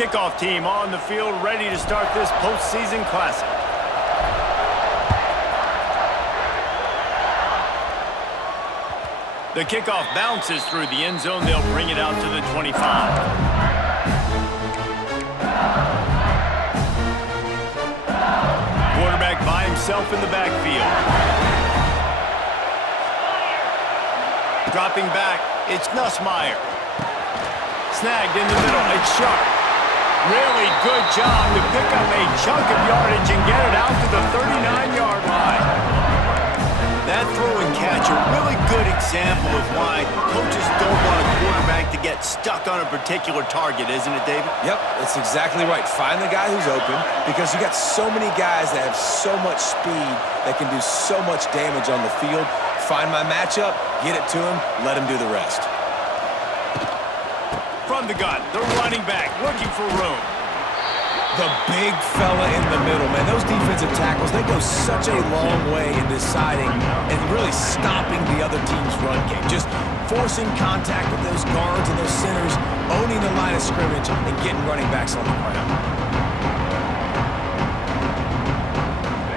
kickoff team on the field, ready to start this postseason classic. The kickoff bounces through the end zone. They'll bring it out to the 25. Quarterback by himself in the backfield. Dropping back, it's Nussmeier. Snagged in the middle, it's Sharp. Really good job to pick up a chunk of yardage and get it out to the 39-yard line. That throw and catch, a really good example of why coaches don't want a quarterback to get stuck on a particular target, isn't it, David? Yep, that's exactly right. Find the guy who's open because you got so many guys that have so much speed that can do so much damage on the field. Find my matchup, get it to him, let him do the rest. From the gun, the running back looking for room. The big fella in the middle, man. Those defensive tackles, they go such a long way in deciding and really stopping the other team's run game. Just forcing contact with those guards and those centers, owning the line of scrimmage, and getting running backs on the ground.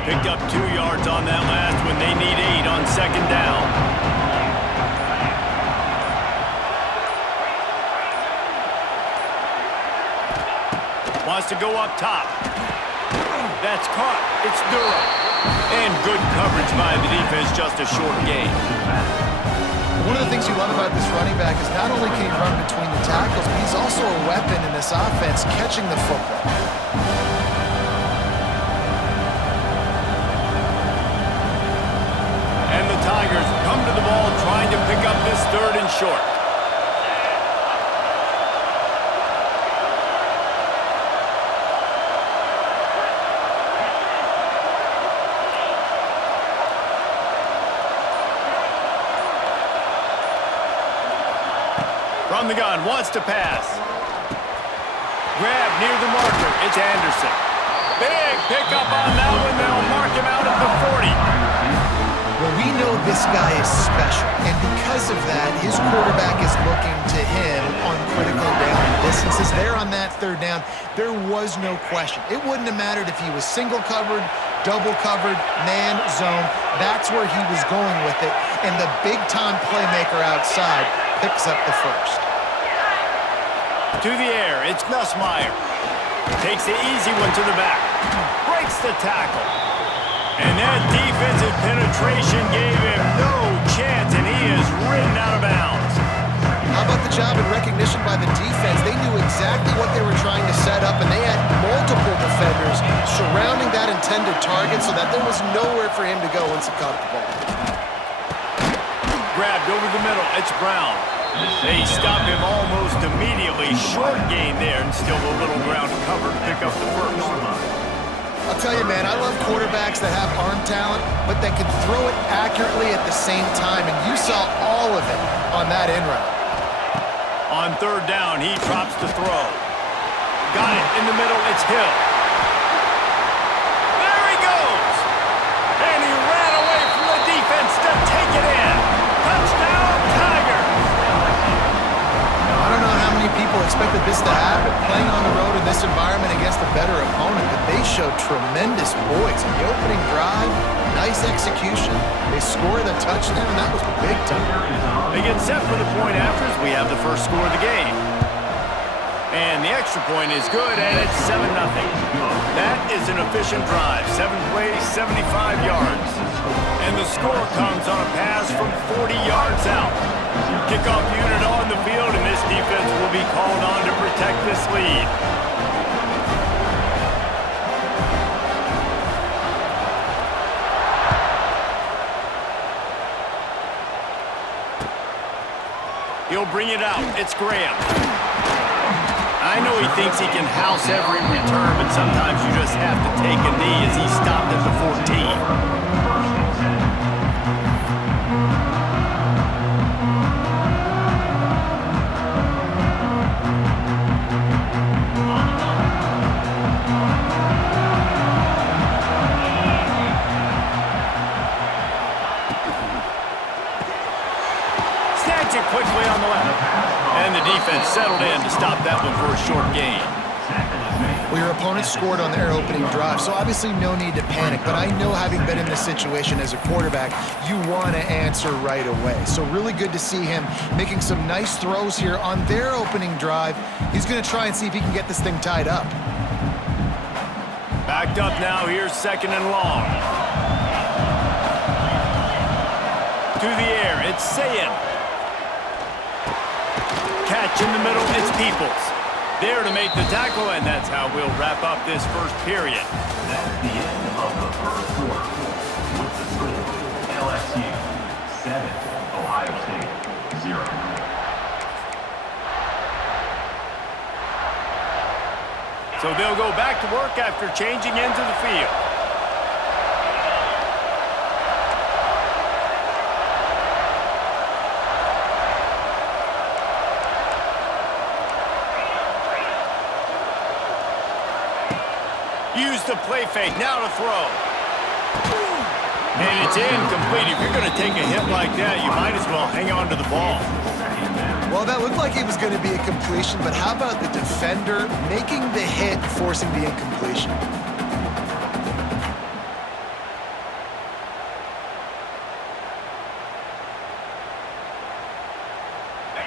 Picked up 2 yards on that last one. They need 8 on second down. Wants to go up top. That's caught. It's Durham. And good coverage by the defense, just a short gain. One of the things you love about this running back is not only can he run between the tackles, but he's also a weapon in this offense, catching the football. And the Tigers come to the ball trying to pick up this 3rd and short. From the gun, wants to pass. Grab near the marker. It's Anderson. Big pickup on that one. They'll mark him out at the 40. Well, we know this guy is special, and because of that, his quarterback is looking to him on critical down distances. There on that 3rd down, there was no question. It wouldn't have mattered if he was single covered, double covered, man, zone. That's where he was going with it, and the big-time playmaker outside picks up the first. To the air, it's Nussmeier. Takes the easy one to the back. Breaks the tackle. And that defensive penetration gave him no chance, and he is ridden out of bounds. How about the job and recognition by the defense? They knew exactly what they were trying to set up, and they had multiple defenders surrounding that intended target so that there was nowhere for him to go once he caught the ball. Grabbed over the middle, it's Brown. They stop him almost immediately. Short gain there, and still a little ground covered to pick up the first. I'll tell you, man, I love quarterbacks that have arm talent, but that can throw it accurately at the same time, and you saw all of it on that in route. On 3rd down, he drops to throw. Got it in the middle, it's Hill. There he goes! And he ran away from the defense to take it in. Touchdown, Tigers! I don't know how many people expected this to happen, playing on the road in this environment against a better opponent, but they showed tremendous poise. In the opening drive, nice execution. They scored a touchdown, and that was big time. They get set for the point after as we have the first score of the game. And the extra point is good, and it's 7-0. That is an efficient drive. 7 plays, 75 yards. And the score comes on a pass from 40 yards out. Kickoff unit on the field, and this defense will be called on to protect this lead. He'll bring it out. It's Graham. I know he thinks he can house every return, but sometimes you just have to take a knee as he stopped at the 14. Quickly on the left. And the defense settled in to stop that one for a short gain. Your opponent scored on their opening drive, so obviously no need to panic. But I know, having been in this situation as a quarterback, you want to answer right away. So really good to see him making some nice throws here on their opening drive. He's going to try and see if he can get this thing tied up. Backed up now. Here's 2nd and long. To the air. It's Sayin. Catch in the middle. It's Peoples. There to make the tackle, and that's how we'll wrap up this first period. That's the end of the first quarter. With the score, LSU 7, Ohio State 0. So they'll go back to work after changing into the field. Use the play fake, now to throw. And it's incomplete. If you're going to take a hit like that, you might as well hang on to the ball. Well, that looked like it was going to be a completion, but how about the defender making the hit, forcing the incompletion?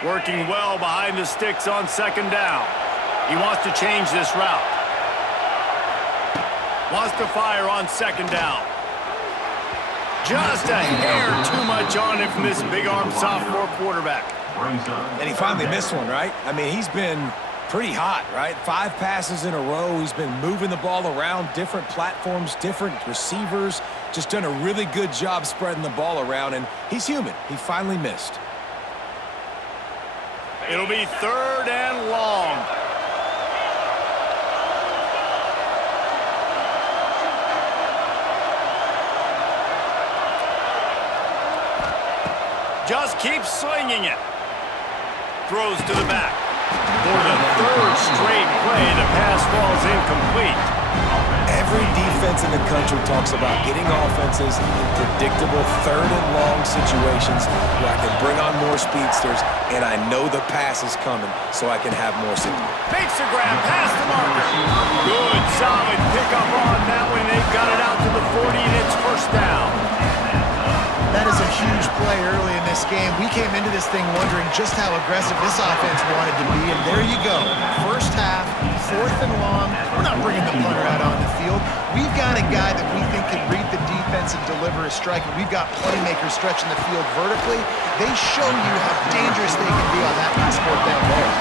Working well behind the sticks on 2nd down. He wants to change this route. Wants to fire on 2nd down. Just a hair too much on him from this big-arm sophomore quarterback. And he finally missed one, right? I mean, he's been pretty hot, right? 5 passes in a row. He's been moving the ball around, different platforms, different receivers. Just done a really good job spreading the ball around, and he's human. He finally missed. It'll be 3rd and long. Just keeps slinging it. Throws to the back. For the 3rd straight play, the pass falls incomplete. Every defense in the country talks about getting offenses in predictable 3rd and long situations where I can bring on more speedsters, and I know the pass is coming, so I can have more success. Makes a grab, past the marker. Good, solid pickup on that one. They've got it out to the 40, and it's 1st down. That is a huge play early in this game. We came into this thing wondering just how aggressive this offense wanted to be, and there you go. 1st half, 4th and long. We're not bringing the punter out on the field. We've got a guy that we think can read the defense and deliver a strike, and we've got playmakers stretching the field vertically. They show you how dangerous they can be on that pass court down there.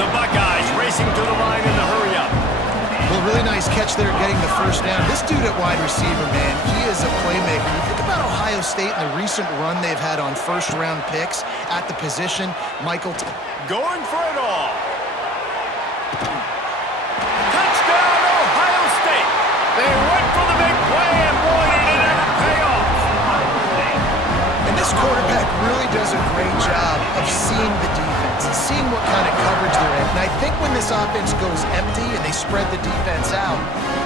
The Buckeyes racing to the line in the hurry-up. Well, really nice catch there getting the 1st down. This dude at wide receiver, man, he is a playmaker. You think about Ohio State and the recent run they've had on 1st-round picks at the position. Michael going for it all. Touchdown, Ohio State. They went for the big play, and boy, did it ever pay off. And this quarterback really does a great job of seeing the defense and seeing what kind of coverage they're in. And I think when this offense goes empty and they spread the defense out,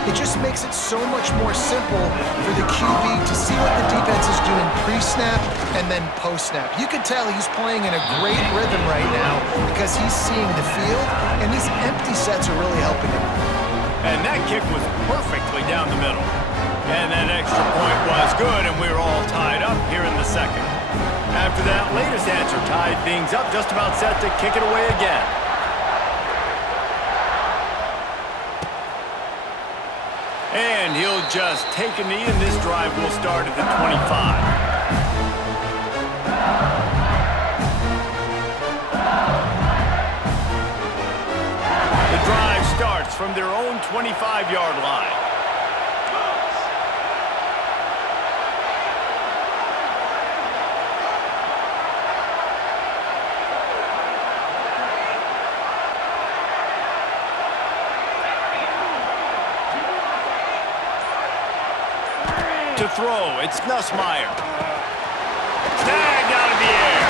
it just makes it so much more simple for the QB to see what the defense is doing pre-snap and then post-snap. You can tell he's playing in a great rhythm right now because he's seeing the field, and these empty sets are really helping him. And that kick was perfectly down the middle. And that extra point was good, and we were all tied up here in the 2nd. After that latest answer tied things up, just about set to kick it away again. And he'll just take a knee, and this drive will start at the 25. The drive starts from their own 25-yard line. To throw, it's Nussmeier. Snagged out of the air.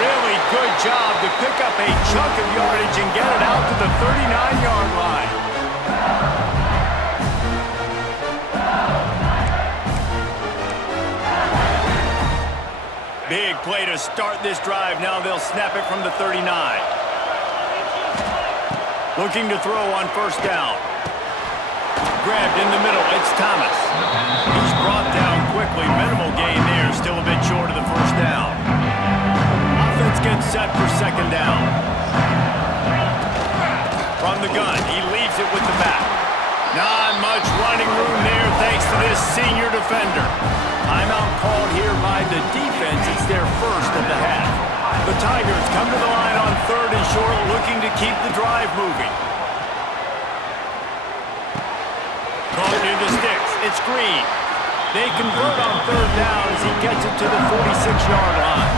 Really good job to pick up a chunk of yardage and get it out to the 39-yard line. Big play to start this drive. Now they'll snap it from the 39. Looking to throw on first down. Grabbed in the middle, it's Thomas. He's brought down quickly. Minimal gain there, still a bit short of the first down. Offense gets set for second down. From the gun, he leaves it with the back. Not much running room there thanks to this senior defender. Timeout called here by the defense. It's their first of the half. The Tigers come to the line on third and short, looking to keep the drive moving. Caught near the sticks. It's Green. They convert on third down as he gets it to the 46-yard line.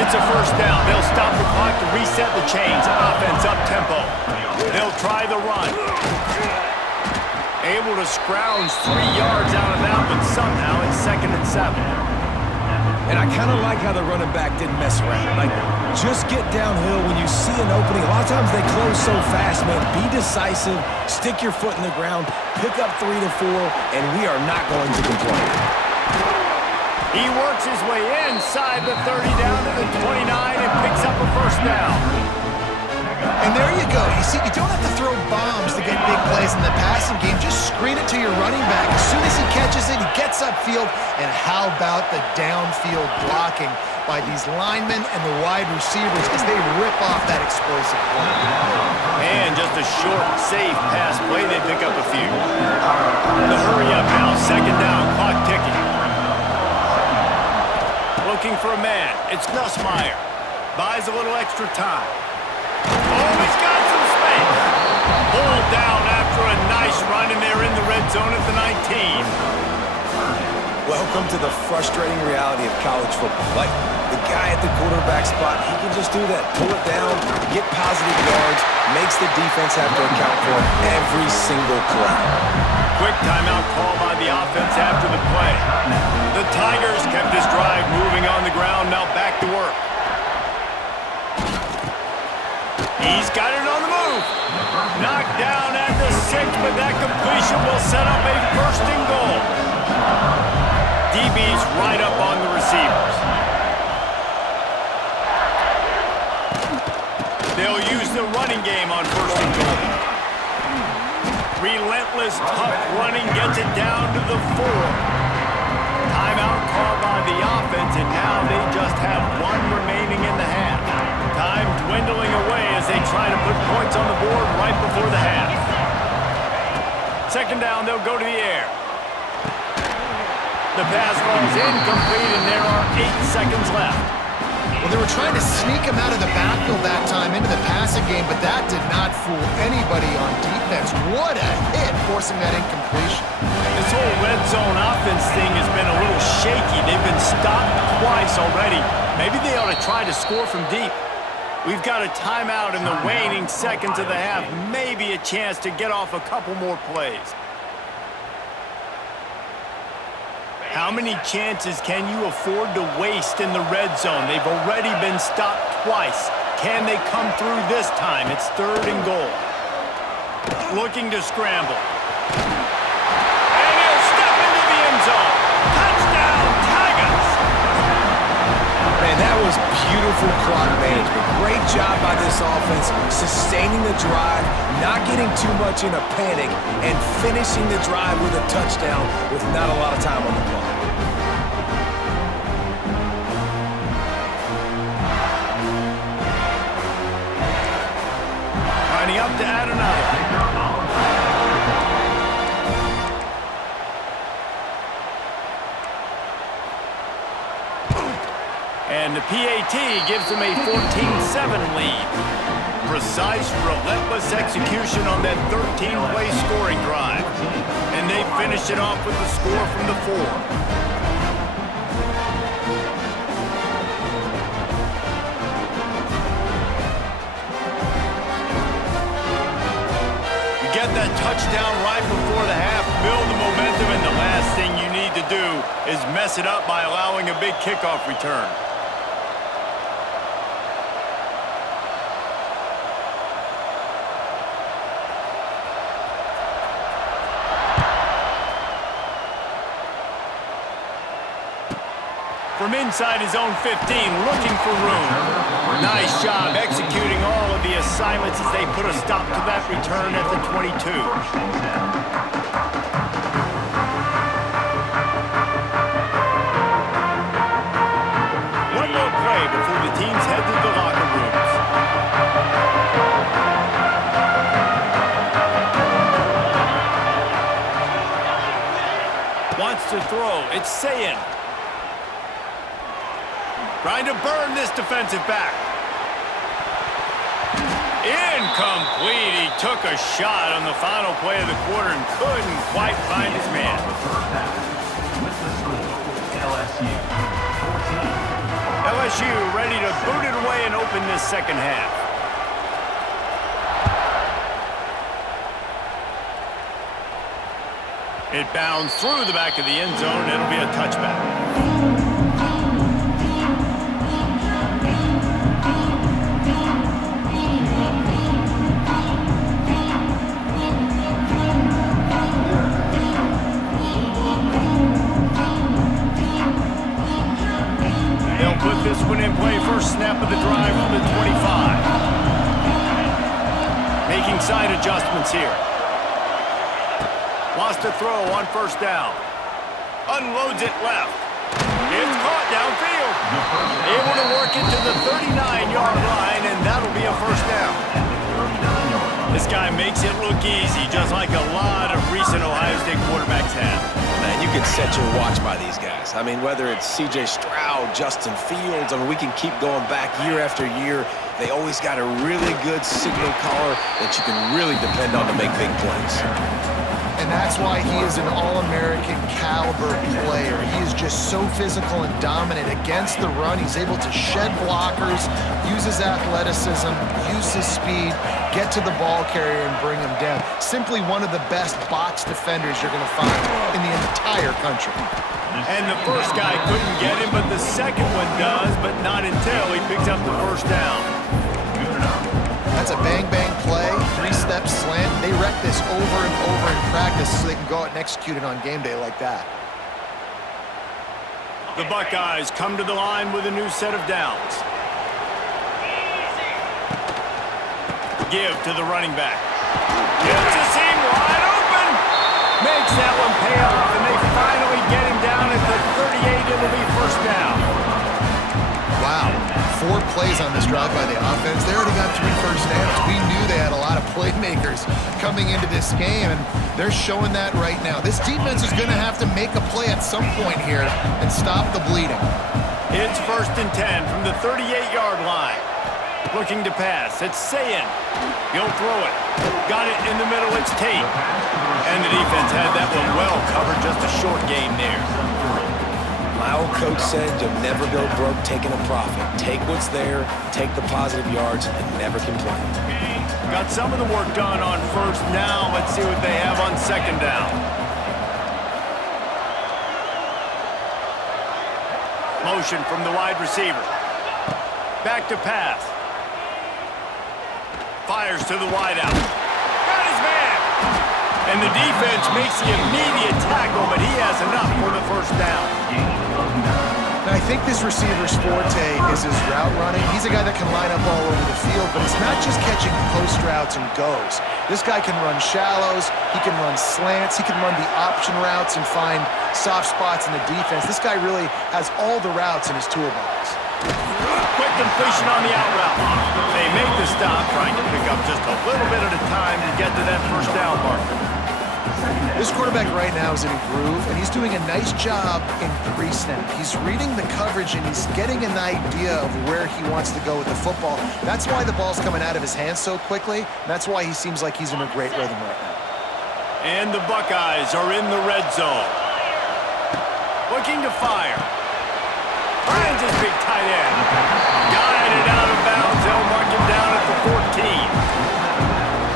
It's a first down. They'll stop the clock to reset the chains. Offense up-tempo. They'll try the run. Able to scrounge 3 yards out of that, but somehow it's 2nd and 7. And I kind of like how the running back didn't mess around. Like, just get downhill when you see an opening. A lot of times they close so fast, man. Be decisive, stick your foot in the ground, pick up 3 to 4, and we are not going to complain. He works his way inside the 30 down to the 29 and picks up a first down. And there you go. You see, you don't have to throw bombs to get big plays in the passing game. Just screen it to your running back. As soon as he catches it, he gets upfield. And how about the downfield blocking by these linemen and the wide receivers as they rip off that explosive play. And just a short, safe pass play. They pick up a few. The hurry up now. Second down. Clock ticking. Looking for a man. It's Nussmeier. Buys a little extra time. Oh, he's got some space. Pulled down after a nice run, and they're in the red zone at the 19. Welcome to the frustrating reality of college football. Like, the guy at the quarterback spot, he can just do that. Pull it down, get positive yards, makes the defense have to account for it every single play. Quick timeout call by the offense after the play. The Tigers kept this drive moving on the ground, now back to work. He's got it on the move. Knocked down at the 6, but that completion will set up a first and goal. DB's right up on the receivers. They'll use the running game on first and goal. Relentless, tough running gets it down to the 4. Timeout called by the offense, and now they just have 1 remaining in the half. Time dwindling away as they try to put points on the board right before the half. Second down, they'll go to the air. The pass falls incomplete, and there are 8 seconds left. Well, they were trying to sneak him out of the backfield that time into the passing game, but that did not fool anybody on defense. What a hit, forcing that incompletion. This whole red zone offense thing has been a little shaky. They've been stopped twice already. Maybe they ought to try to score from deep. We've got a timeout in the waning seconds of the half. Maybe a chance to get off a couple more plays. How many chances can you afford to waste in the red zone? They've already been stopped twice. Can they come through this time? It's 3rd and goal. Looking to scramble. And he'll step into the end zone. Touchdown, Tigers! Man, that was beautiful clock management. Great job by this offense, sustaining the drive, not getting too much in a panic, and finishing the drive with a touchdown with not a lot of time on the clock. Lining up to add another. And the PAT gives them a 14-7 lead. Precise, relentless execution on that 13-play scoring drive. And they finish it off with the score from the 4. You get that touchdown right before the half, build the momentum, and the last thing you need to do is mess it up by allowing a big kickoff return. From inside his own 15, looking for room. Nice job executing all of of the assignments as they put a stop to that return at the 22. First and 10. One more play before the teams head to the locker rooms. Wants to throw. It's Sayin. Trying to burn this defensive back. Incomplete. He took a shot on the final play of the quarter and couldn't quite find his man. The first half. With the score, LSU 14. LSU ready to boot it away and open this second half. It bounds through the back of the end zone, and it'll be a touchback. They'll put this one in play. First snap of the drive from the 25. Making side adjustments here. Wants to throw on first down. Unloads it left. It's caught downfield. Able to work it to the 39-yard line, and that'll be a first down. This guy makes it look easy, just like a lot of recent Ohio State quarterbacks have. Man, you can set your watch by these guys. I mean, whether it's C.J. Stroud, Justin Fields, I mean, we can keep going back year after year. They always got a really good signal caller that you can really depend on to make big plays. And that's why he is an All-American caliber player. He is just so physical and dominant against the run. He's able to shed blockers, use his athleticism, use his speed, get to the ball carrier and bring him down. Simply one of the best box defenders you're going to find in the entire country. And the first guy couldn't get him, but the second one does, but not until he picks up the first down. That's a bang-bang play, three-step slant. They wreck this over and over in practice so they can go out and execute it on game day like that. The Buckeyes come to the line with a new set of downs. Give to the running back. Gives a seam wide open. Makes that one pay off, and they finally get him down at the 38. It'll be first down. Wow, 4 plays on this drive by the offense. They already got 3 first downs. We knew they had a lot of playmakers coming into this game, and they're showing that right now. This defense is going to have to make a play at some point here and stop the bleeding. It's first and 10 from the 38-yard line. Looking to pass. It's Sayin. He'll throw it. Got it in the middle. It's Tate. And the defense had that one well covered. Just a short game there. My old coach said you'll never go broke taking a profit. Take what's there, take the positive yards, and never complain. Got some of the work done on first. Now let's see what they have on second down. Motion from the wide receiver. Back to pass. Fires to the wideout. Got his man! And the defense makes the immediate tackle, but he has enough for the first down. Now, I think this receiver's forte is his route running. He's a guy that can line up all over the field, but it's not just catching post routes and goes. This guy can run shallows, he can run slants, he can run the option routes and find soft spots in the defense. This guy really has all the routes in his toolbox. Quick completion on the out route. They make the stop, trying to pick up just a little bit at a time to get to that first down marker. This quarterback right now is in a groove, and he's doing a nice job in pre-snap. He's reading the coverage, and he's getting an idea of where he wants to go with the football. That's why the ball's coming out of his hands so quickly. That's why he seems like he's in a great rhythm right now. And the Buckeyes are in the red zone. Looking to fire. Finds his big tight end. Guided out of bounds. They'll mark him down at the 14.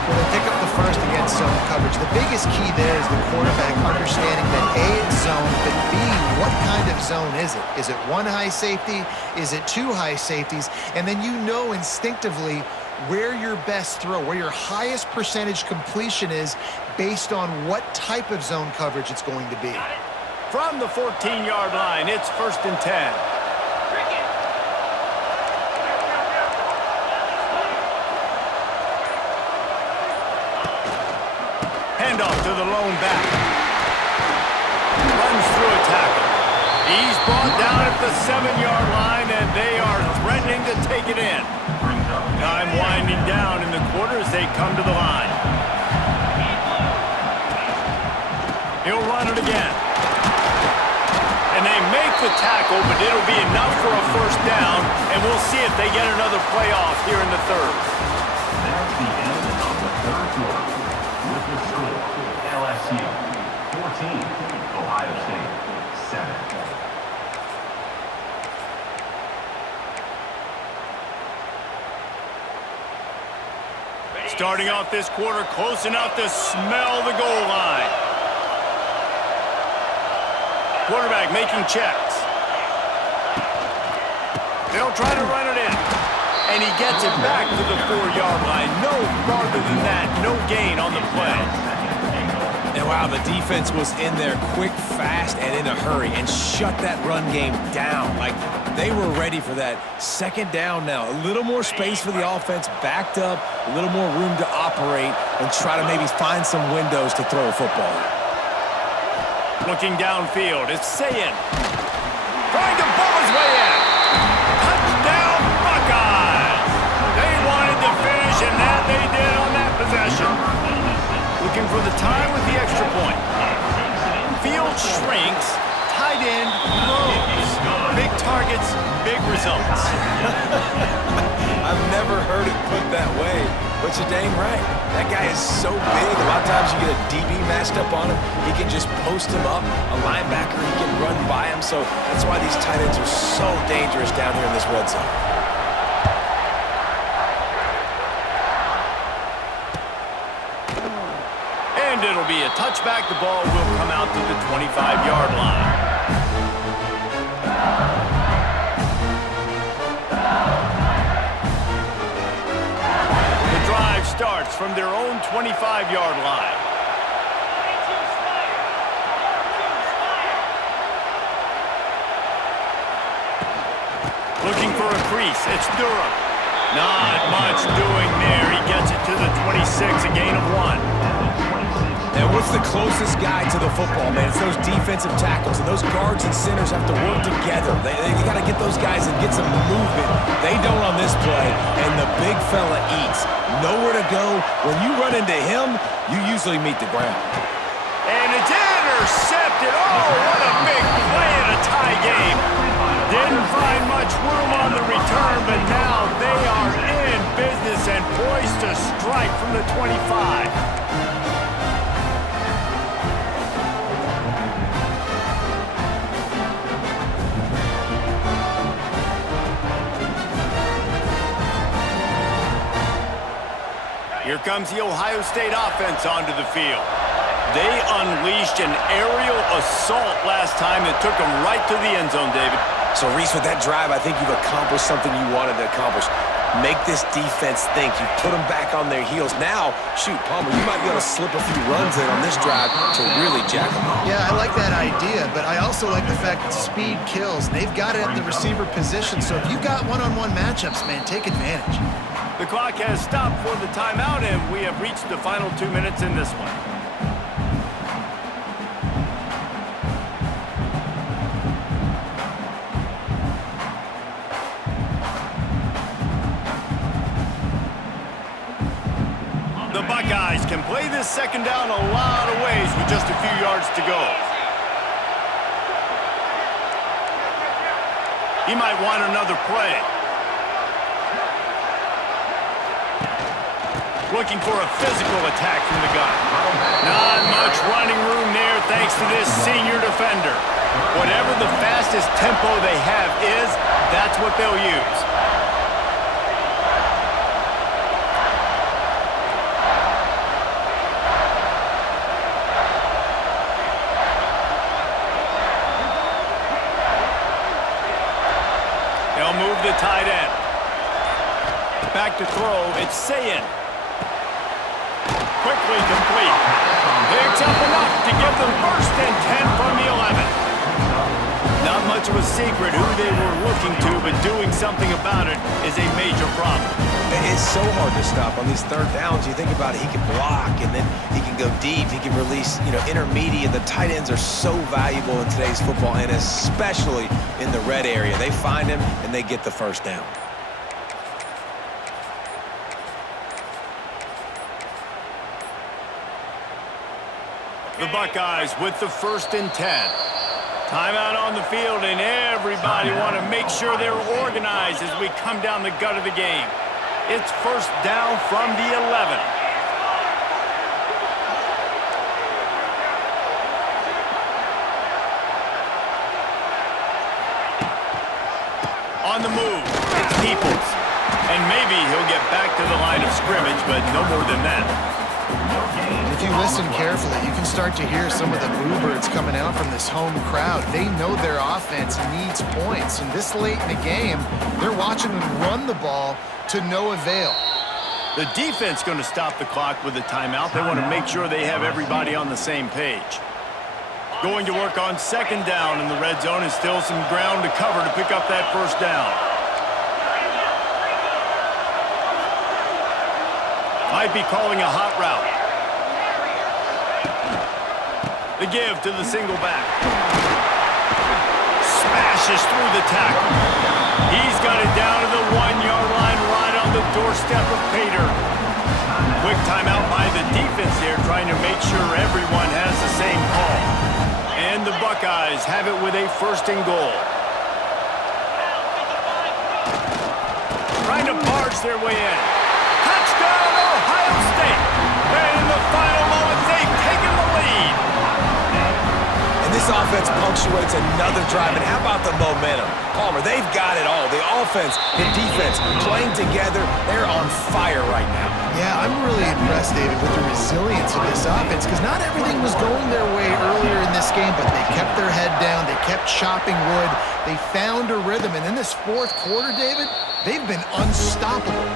Well, they pick up the first against zone coverage. The biggest key there is the quarterback understanding that A, it's zone, but B, what kind of zone is it? Is it 1 high safety? Is it 2 high safeties? And then you know instinctively where your best throw, where your highest percentage completion is based on what type of zone coverage it's going to be. From the 14-yard line, it's first and 10. the lone back. Runs through a tackle. He's brought down at the 7-yard line, and they are threatening to take it in. Time winding down in the quarter as they come to the line. He'll run it again. And they make the tackle, but it'll be enough for a first down, and we'll see if they get another playoff here in the third. That's the end of the third quarter. With the score, LSU 14, Ohio State 7. Starting off this quarter close enough to smell the goal line. Quarterback making checks. They'll try to run it in. And he gets it back to the 4-yard line. No farther than that. No gain on the play. And wow, the defense was in there quick, fast, and in a hurry and shut that run game down. Like, they were ready for that. Second down now. A little more space for the offense, backed up, a little more room to operate, and try to maybe find some windows to throw a football. Looking downfield, it's Sayin. Trying to ball his way in. Touchdown, Buckeyes! They wanted to finish, and that they did on that possession. Looking for the tie with the extra point. Field shrinks, tight end grows. Big targets, big results. I've never heard it put that way, but you're dang right. That guy is so big. A lot of times you get a DB matched up on him. He can just post him up. A linebacker, he can run by him. So that's why these tight ends are so dangerous down here in this red zone. And it'll be a touchback. The ball will come out to the 25-yard line. The drive starts from their own 25-yard line. Looking for a crease. It's Durham. Not much doing there. He gets it to the 26, a gain of 1. And what's the closest guy to the football, man? It's those defensive tackles, and those guards and centers have to work together. They got to get those guys and get some movement. They don't on this play, and the big fella eats. Nowhere to go. When you run into him, you usually meet the ground. And it's intercepted. Oh, what a big play in a tie game. Didn't find much room on the return, but now they are in business and poised to strike from the 25. Here comes the Ohio State offense onto the field. They unleashed an aerial assault last time that took them right to the end zone, David. So, Reese, with that drive, I think you've accomplished something you wanted to accomplish. Make this defense think. You put them back on their heels. Now, shoot, Palmer, you might be able to slip a few runs in on this drive to really jack them up. Yeah, I like that idea, but I also like the fact that speed kills. They've got it at the receiver position, so if you got one-on-one matchups, man, take advantage. The clock has stopped for the timeout, and we have reached the final 2 minutes in this one. The Buckeyes can play this second down a lot of ways with just a few yards to go. He might want another play. Looking for a physical attack from the gun. Not much running room there thanks to this senior defender. Whatever the fastest tempo they have is, that's what they'll use. They'll move the tight end. Back to throw, it's Sayin. Quickly complete. Picks up enough to give them first and 10 from the 11. Not much of a secret who they were looking to, but doing something about it is a major problem. It's so hard to stop on these third downs. You think about it, he can block, and then he can go deep. He can release, intermediate. The tight ends are so valuable in today's football, and especially in the red area. They find him, and they get the first down. The Buckeyes with the 1st and 10. Timeout on the field, and everybody want to make sure they're organized as we come down the gut of the game. It's 1st down from the 11. On the move, it's Peoples. And maybe he'll get back to the line of scrimmage, but no more than that. If you listen carefully, you can start to hear some of the bluebirds coming out from this home crowd. They know their offense needs points, and this late in the game, they're watching them run the ball to no avail. The defense going to stop the clock with a timeout. They want to make sure they have everybody on the same page. Going to work on 2nd down in the red zone, and still some ground to cover to pick up that 1st down. Might be calling a hot route. The give to the single back. Smashes through the tackle. He's got it down to the 1-yard line, right on the doorstep of Pater. Quick timeout by the defense there, trying to make sure everyone has the same call. And the Buckeyes have it with a 1st and goal. Trying to barge their way in. Touchdown, Ohio State! And in the final moments, they've taken the lead. And this offense punctuates another drive. And how about the momentum? Palmer, they've got it all. The offense, the defense, playing together. They're on fire right now. Yeah, I'm really impressed, David, with the resilience of this offense, because not everything was going their way earlier in this game, but they kept their head down. They kept chopping wood. They found a rhythm. And in this 4th quarter, David, they've been unstoppable.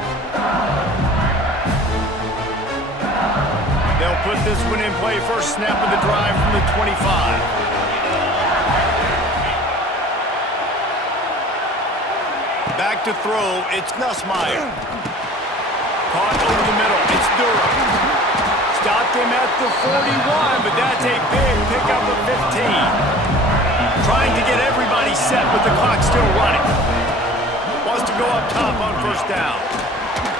They'll put this one in play. First snap of the drive from the 25. Back to throw, it's Nussmeier. Caught over the middle, it's Durham. Stopped him at the 41, but that's a big pickup of 15. Trying to get everybody set with the clock still running. Wants to go up top on 1st down.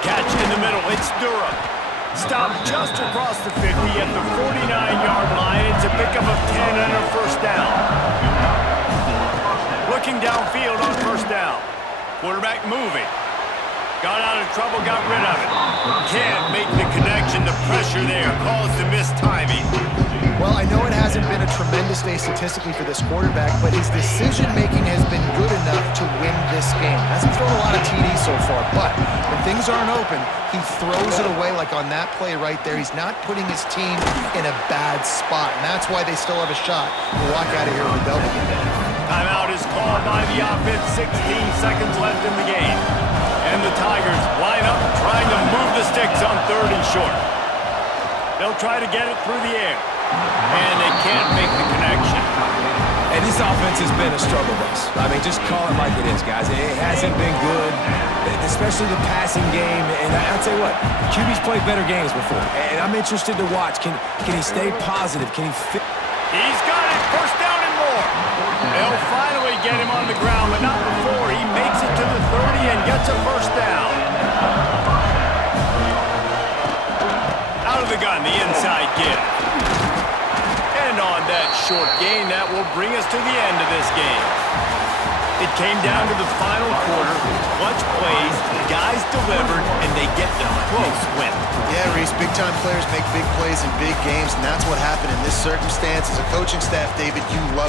Catch in the middle, it's Durham. Stopped just across the 50 at the 49-yard line. It's a pickup of 10 and a 1st down. Looking downfield on 1st down. Quarterback moving. Got out of trouble, got rid of it. Can't make the connection. The pressure there caused the missed timing. Well, I know it hasn't been a tremendous day statistically for this quarterback, but his decision-making has been good enough to win this game. Hasn't thrown a lot of TDs so far, but when things aren't open, he throws it away like on that play right there. He's not putting his team in a bad spot, and that's why they still have a shot to walk out of here with a W. Timeout is called by the offense. 16 seconds left in the game. And the Tigers line up trying to move the sticks on 3rd and short. They'll try to get it through the air. And they can't make the connection. And this offense has been a struggle bus. I mean, just call it like it is, guys. It hasn't been good, especially the passing game. And I'll tell you what, QB's played better games before. And I'm interested to watch. Can he stay positive? Can he fit? He's got it. 1st down and more. They'll finally get him on the ground, but not before he makes it to the 30 and gets a 1st down. Out of the gun, the inside give. And on that short gain, that will bring us to the end of this game. It came down to the final quarter. Clutch plays, guys delivered, and they get the close win. Yeah, Reese, big-time players make big plays in big games, and that's what happened in this circumstance. As a coaching staff, David, you love